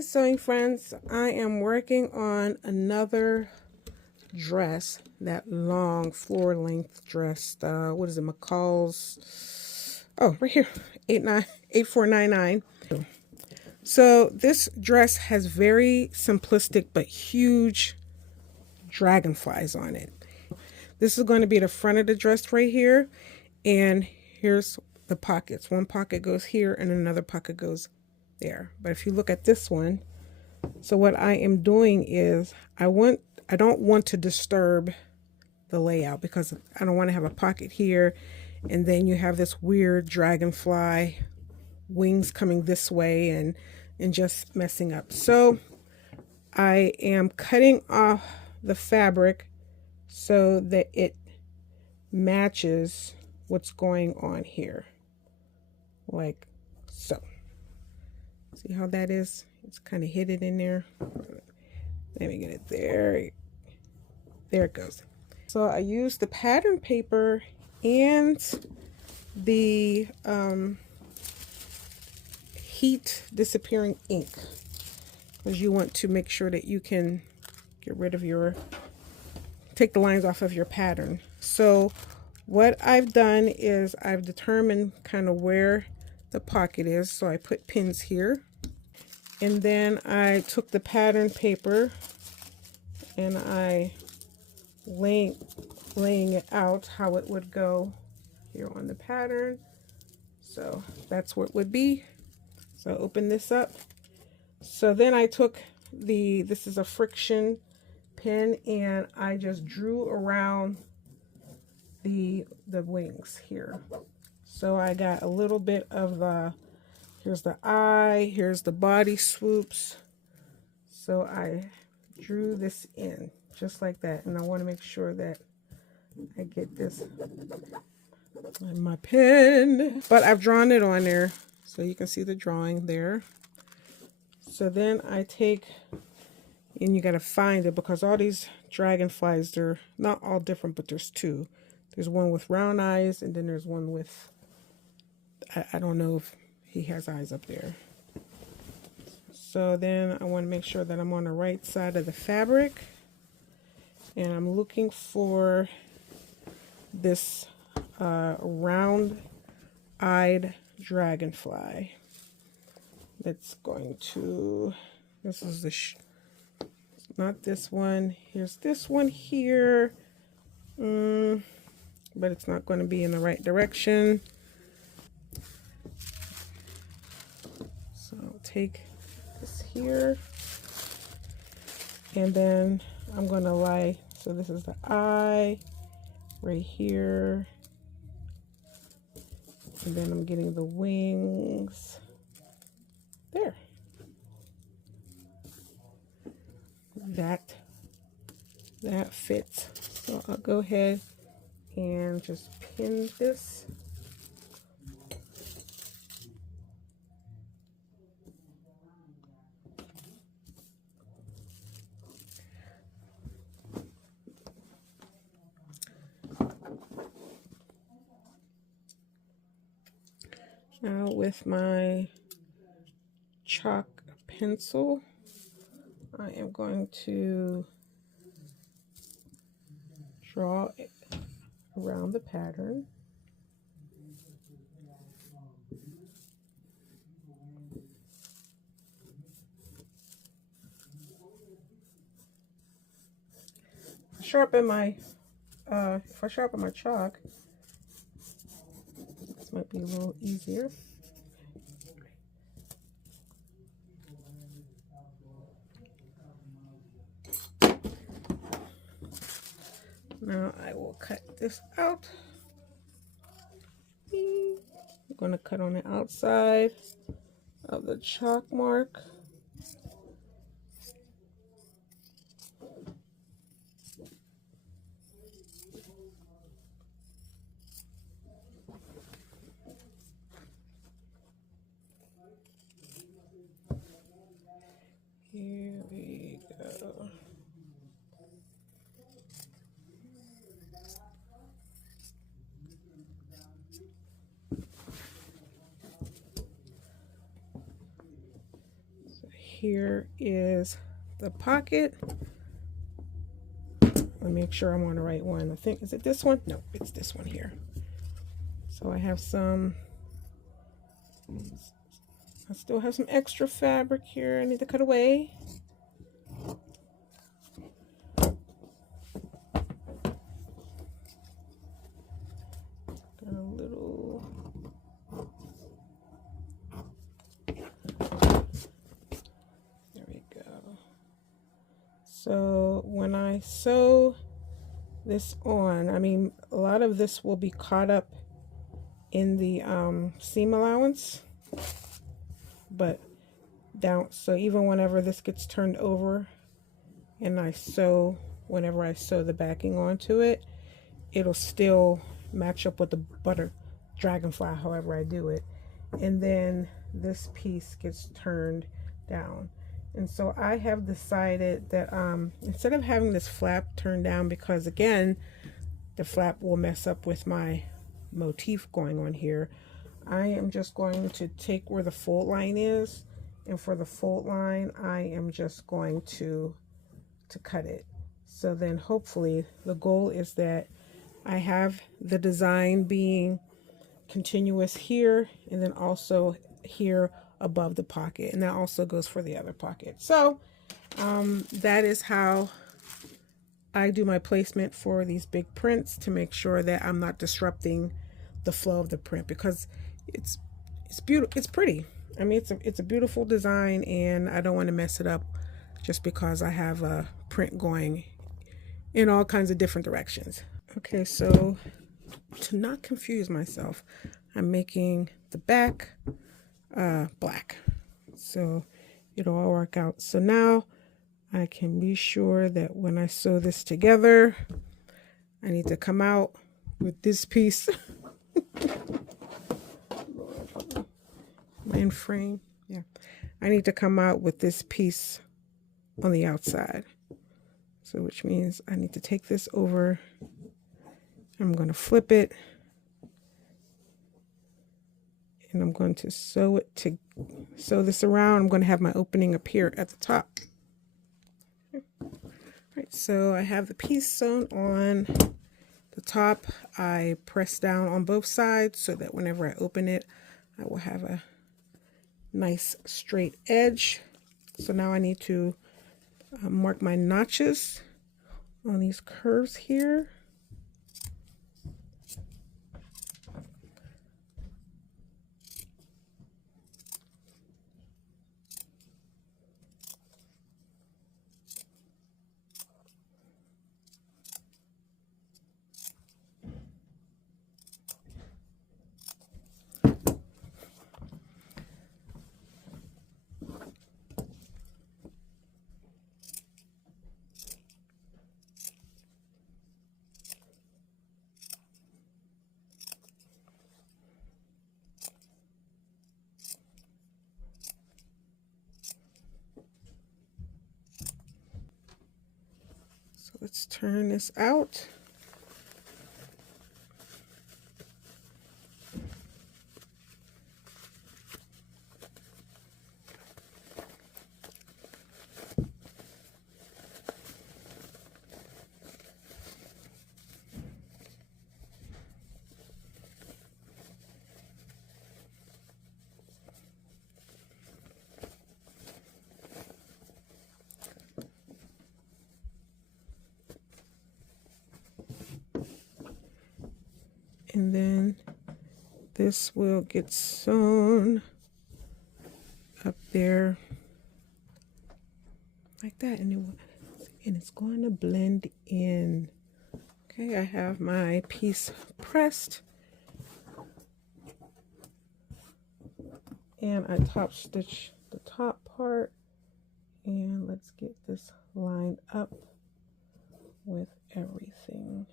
Hey sewing friends, I am working on another dress, that long floor length dress. What is it, McCall's? Oh, right here, 8499. So this dress has very simplistic but huge dragonflies on it. This is going to be the front of the dress right here, and here's the pockets. One pocket goes here and another pocket goes there. But if you look at this one, so what I am doing is I don't want to disturb the layout, because I don't want to have a pocket here and then you have this weird dragonfly wings coming this way and just messing up. So I am cutting off the fabric so that it matches what's going on here, like so. See how that is? It's kind of hidden in there. Let me get it there. There it goes. So I used the pattern paper and the heat disappearing ink, because you want to make sure that you can get rid of take the lines off of your pattern. So what I've done is I've determined kind of where the pocket is. So I put pins here. And then I took the pattern paper and I laying it out how it would go here on the pattern. So that's what it would be. So open this up. So then I took this is a friction pin, and I just drew around the wings here. So I got a little bit of the, here's the eye, here's the body swoops. So I drew this in just like that, and I want to make sure that I get this in my pen. But I've drawn it on there, so you can see the drawing there. So then I take, and you got to find it, because all these dragonflies, they're not all different, but there's two. There's one with round eyes, and then there's one with, I don't know if he has eyes up there. So then I want to make sure that I'm on the right side of the fabric, and I'm looking for this round-eyed dragonfly that's going to, this is the not this one, here's this one here, but it's not going to be in the right direction. So I'll take this here, and then I'm going to lie, so this is the eye right here, and then I'm getting the wings there. That fits. So I'll go ahead and just pin this. Now with my chalk pencil, I am going to draw it around the pattern. If I sharpen my chalk, this might be a little easier. Now I will cut this out. I'm going to cut on the outside of the chalk mark. Here we go. here is the pocket. Let me make sure I'm on the right one. I think, is it this one? No, it's this one here. So I have some, I still have some extra fabric here I need to cut away. Got a little, there we go. So when I sew this on, I mean, a lot of this will be caught up in the seam allowance, but down, so even whenever this gets turned over and I sew, whenever I sew the backing onto it, it'll still match up with the butter dragonfly however I do it. And then this piece gets turned down. And so I have decided that instead of having this flap turned down, because again, the flap will mess up with my motif going on here, I am just going to take where the fold line is, and for the fold line I am just going to cut it. So then hopefully the goal is that I have the design being continuous here and then also here above the pocket, and that also goes for the other pocket. So that is how I do my placement for these big prints, to make sure that I'm not disrupting the flow of the print, because it's beautiful, it's pretty. I mean, it's a beautiful design, and I don't want to mess it up just because I have a print going in all kinds of different directions. Okay, so to not confuse myself, I'm making the back black, so it'll all work out. So now I can be sure that when I sew this together, I need to come out with this piece. In frame, yeah, I need to come out with this piece on the outside. So which means I need to take this over. I'm going to flip it, and I'm going to sew this around. I'm going to have my opening up here at the top. Okay. All right, so I have the piece sewn on the top. I press down on both sides so that whenever I open it, I will have a nice straight edge. So now I need to mark my notches on these curves here. Let's turn this out. And then this will get sewn up there like that, and it's going to blend in. Okay, I have my piece pressed, and I top stitch the top part, and let's get this lined up with everything.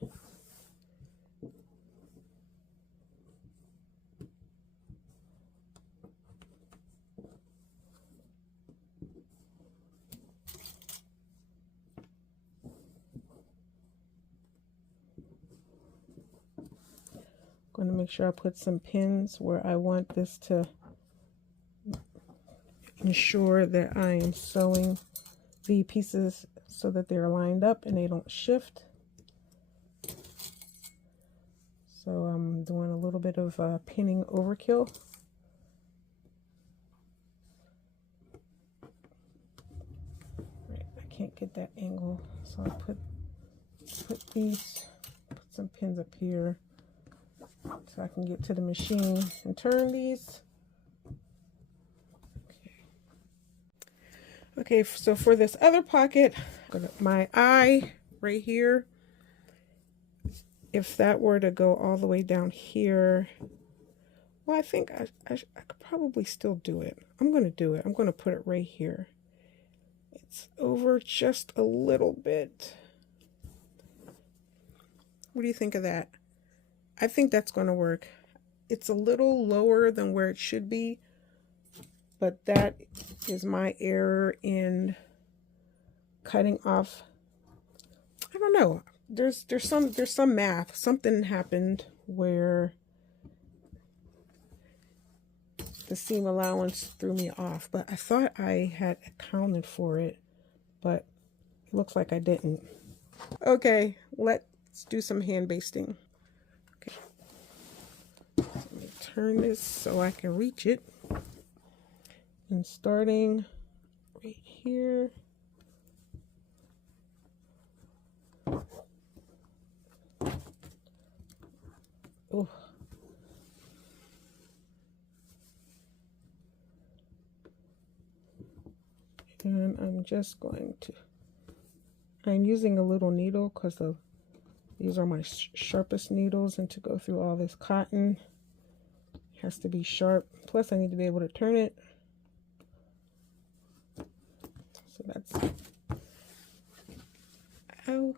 Going to make sure I put some pins where I want this to, ensure that I am sewing the pieces so that they're lined up and they don't shift. So I'm doing a little bit of pinning overkill. Right, I can't get that angle, so I put some pins up here so I can get to the machine and turn these. Okay, so for this other pocket, my eye right here, if that were to go all the way down here, well, I think I could probably still do it. I'm going to do it. I'm going to put it right here. It's over just a little bit. What do you think of that? I think that's going to work. It's a little lower than where it should be, but that is my error in cutting off. I don't know. There's some math. Something happened where the seam allowance threw me off, but I thought I had accounted for it, but it looks like I didn't. Okay, let's do some hand basting. Okay, let me turn this so I can reach it. And starting right here, oh, and I'm just going to, I'm using a little needle because these are my sharpest needles, and to go through all this cotton it has to be sharp. Plus I need to be able to turn it. So that's, ow.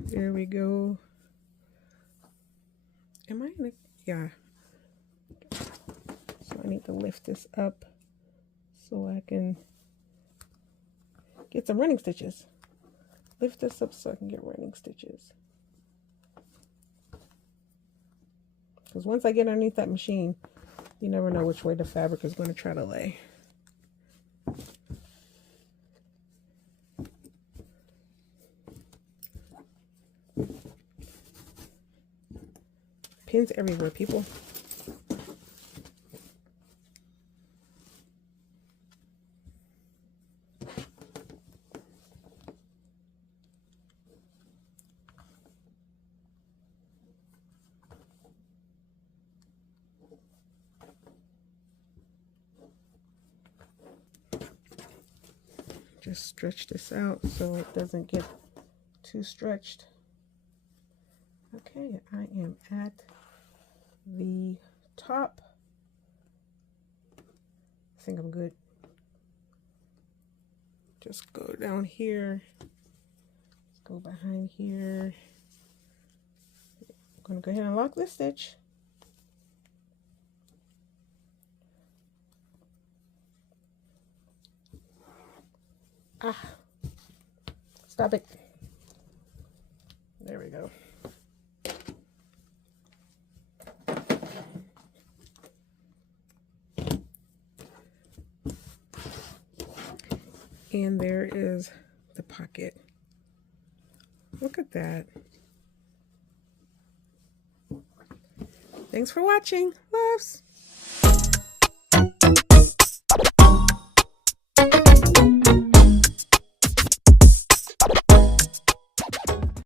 There we go. Am I in a, yeah. So I need to lift this up so I can get some running stitches. Lift this up so I can get running stitches. Because once I get underneath that machine, you never know which way the fabric is going to try to lay. Pins everywhere, people. Just stretch this out so it doesn't get too stretched. Okay, I am at the top. I think I'm good. Just go down here. Let's go behind here. I'm going to go ahead and lock this stitch. Ah, stop it. There we go. And there is the pocket. Look at that. Thanks for watching. Loves.